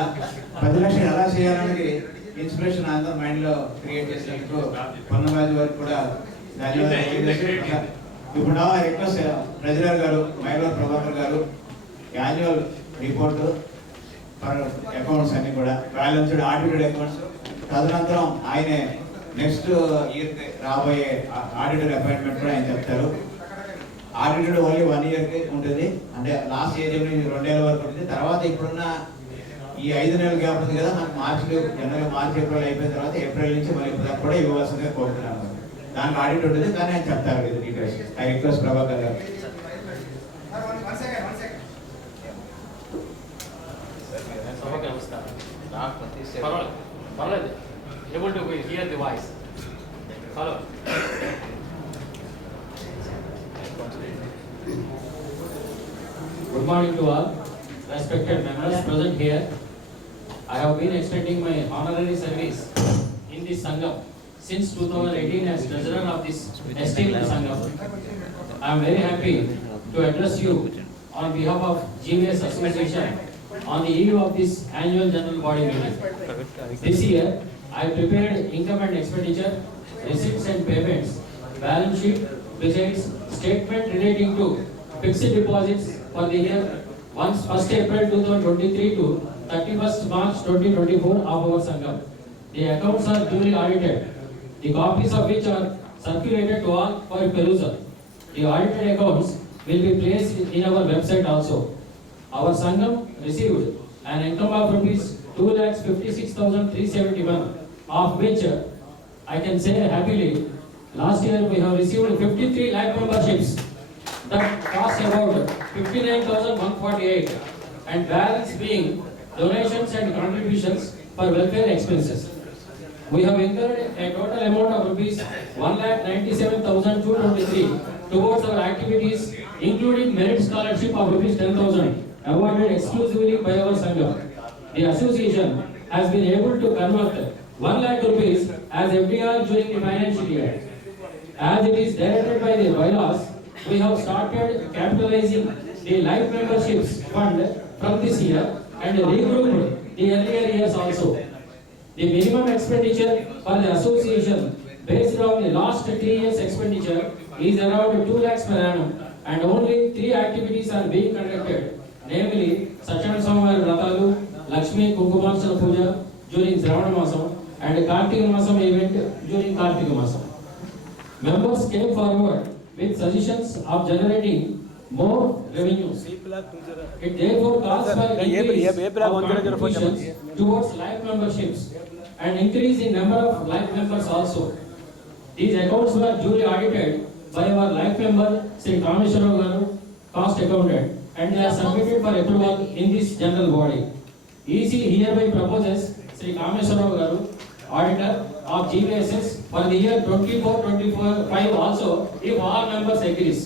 10 లక్షలు ఎలా చేయాలనేది ఇన్స్పిరేషన్ అందరూ మైండ్ లో క్రియేట్ చేసినందుకు పొన్నబాజీ వారికి కూడా ధన్యవాదాలు. ఇప్పుడు నా రిక్వెస్ట్ ట్రెజరర్ గారు మైలూరు ప్రభాకర్ గారు యాన్యువల్ రిపోర్ట్ ఫర్ అకౌంట్స్ అన్ని కూడా బ్యాలెన్స్డ్ ఆడిటెడ్ అకౌంట్స్ తదనంతరం ఆయనే నెక్స్ట్ ఇయర్ రాబోయే ఆడిటర్ అపాయింట్మెంట్ కూడా ఆయన చెప్తారు. ఆడిటెడ్ ఓన్లీ 1 year ఉంటుంది, అంటే లాస్ట్ ఏజ్ 2 ఏళ్ళ వరకు ఉంటుంది. తర్వాత ఇప్పుడున్న ఈ 5 నెలల గ్యాప్ ఉంది కదా, మనకు మార్చిలో జనరల్గా మార్చి ఏప్రిల్ అయిపోయిన తర్వాత ఏప్రిల్ నుంచి మళ్ళీ ఇప్పుడు కూడా ఇవ్వాల్సిందిగా కోరుతున్నాను. దానికి ఆడిట్ ఉంటుంది కానీ ఆయన చెప్తారు ఇది డీటెయిల్స్. ఐ రిక్వెస్ట్ ప్రభాకర్ గారు. Able to hear the voice. Follow. Good morning to all respected members present here. I have been extending my honorary service in this Sangam since 2018 as treasurer of this esteemed Sangam. I am very happy to address you on behalf of GVS Association on the eve of this annual general body meeting. This year, I prepared income and expenditure, receipts and payments, balance sheet, besides statement relating to fixed deposits for the year 1st April 2023 to 31st March 2024 of our Sangam. The accounts are duly audited, the copies of which are circulated to all for perusal. The audited accounts will be placed in our website also. Our Sangam received an income of rupees 2,56,371, of which I can say happily, last year we have received 53 lakh memberships that cost about 59,148, and balance being donations and contributions for welfare expenses. We have incurred a total amount of rupees 1,97,223 towards our activities, including merit scholarship of rupees 10,000 awarded exclusively by our Sangam. The association has been able to convert 1 lakh rupees as FDR during the financial year. As it is directed by the bylaws, we have started capitalizing the life memberships fund from this year and regrouped the earlier years also. The minimum expenditure for the association based on the last 3 years expenditure is around 2 lakhs per annum, and only 3 activities are being conducted, namely Sachan Samvar Ratalu, Lakshmi Kunkumarchana Puja during Shravana Masam and Kartika Masam event during Kartika Masam. Members came forward with suggestions of generating more revenues. It therefore calls for increase of contributions towards life memberships and increase in number of life members also. These accounts were duly audited by our life member Sri Kameshwara Garu, cost accountant, and they are submitted for approval in this general body. EC hereby proposes Sri Kameshwara Garu, auditor of GVSS for the year 24-25 also, if all members agrees.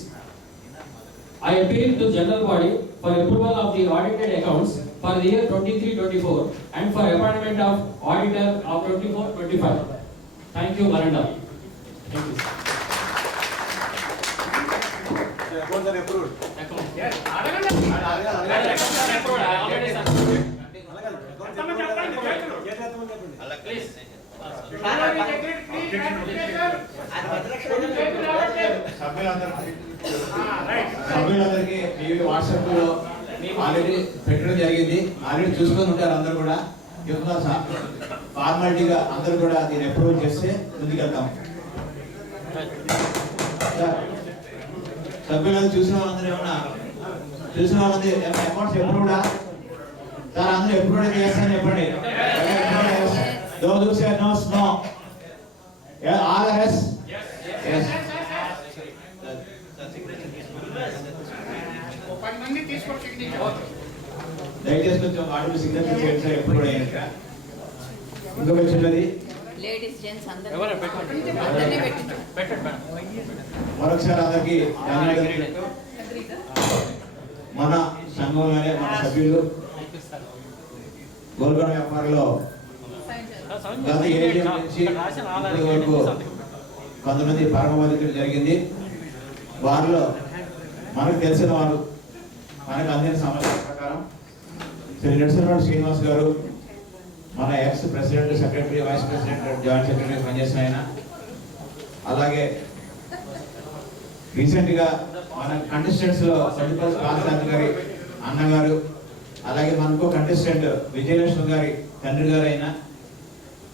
I appeal to general body for approval of the audited accounts for the year 23-24 and for appointment of auditor of 24-25. Thank you, Maranda. Thank you. Accounts are approved. Accounts. Yes. Accounts are approved. I already submitted. Please. సభ్యులందరికీ TV WhatsApp లో ఆల్రెడీ పెట్టడం జరిగింది. ఆల్రెడీ చూసుకొని ఉంటారు అందరూ కూడా. ఫార్మాలిటీగా అందరూ కూడా దీన్ని అప్రూవ్ చేస్తే ముందుకెళ్తాం. సభ్యులందరూ చూసిన వాళ్ళందరూ ఏమన్నా అకౌంట్స్ ఎప్పుడు కూడా సార్ అందరూ ఎప్పుడు చేస్తారని చెప్పండి. Those who say no, no. Yeah, all of us? Yes. దయచేసి కొంచెం వాటి సిగ్నేచర్ చేయండి సార్. ఎప్పుడు కూడా ఇంకొక చిన్నది లేడీస్ జెంట్స్ అందరూ మరొకసారి అందరికి మన సంఘంలోనే మన సభ్యులు గోల్కొండ వ్యాపారంలో గత 7 ఏళ్ళ నుంచి ఇప్పటి వరకు కొంతమంది పరమబాధితులు జరిగింది. వారిలో మనకు తెలిసిన వారు మనకు అందిన సమాచారం ప్రకారం శ్రీ నరసింహ శ్రీనివాస్ గారు మన ex president, secretary, vice president, joint secretary పనిచేసిన ఆయన. అలాగే రీసెంట్ గా మన కంటెస్టెంట్స్ లో సర్టిపల్స్ కాంతాంత్ గారి అన్నగారు, అలాగే మనకు కంటెస్టెంట్ విజయలక్ష్మి గారి తండ్రి గారు అయిన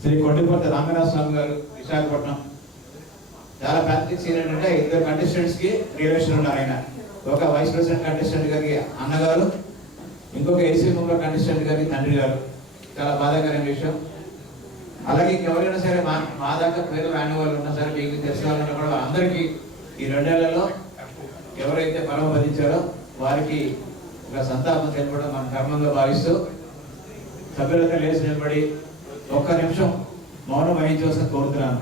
శ్రీ కొండపర్తి రామరాజ స్వామి గారు విశాఖపట్నం. చాలా ప్రాక్టిక్స్ ఏంటంటే ఇద్దరు కంటెస్టెంట్స్ కి రిలేషన్ ఉన్నారు. ఆయన ఒక వైస్ ప్రెసిడెంట్ కంటెస్టెంట్ గారికి అన్నగారు, ఇంకొక ఏసీ మెంబర్ కంటెస్టెంట్ గారికి తండ్రి గారు. చాలా బాధాకరమైన విషయం. అలాగే ఎవరైనా సరే మా దాకా పేరు రాని వాళ్ళు ఉన్నా సరే, మీకు తెలిసిన వాళ్ళు కూడా అందరికీ ఈ 2 ఏళ్లలో ఎవరైతే పరమపదించారో వారికి ఒక సంతాపం తెలపడం మన ధర్మంగా భావిస్తూ సభ్యులతో లేచి నిలబడి ఒక్క నిమిషం మౌనం వహించవలసిన కోరుతున్నాను.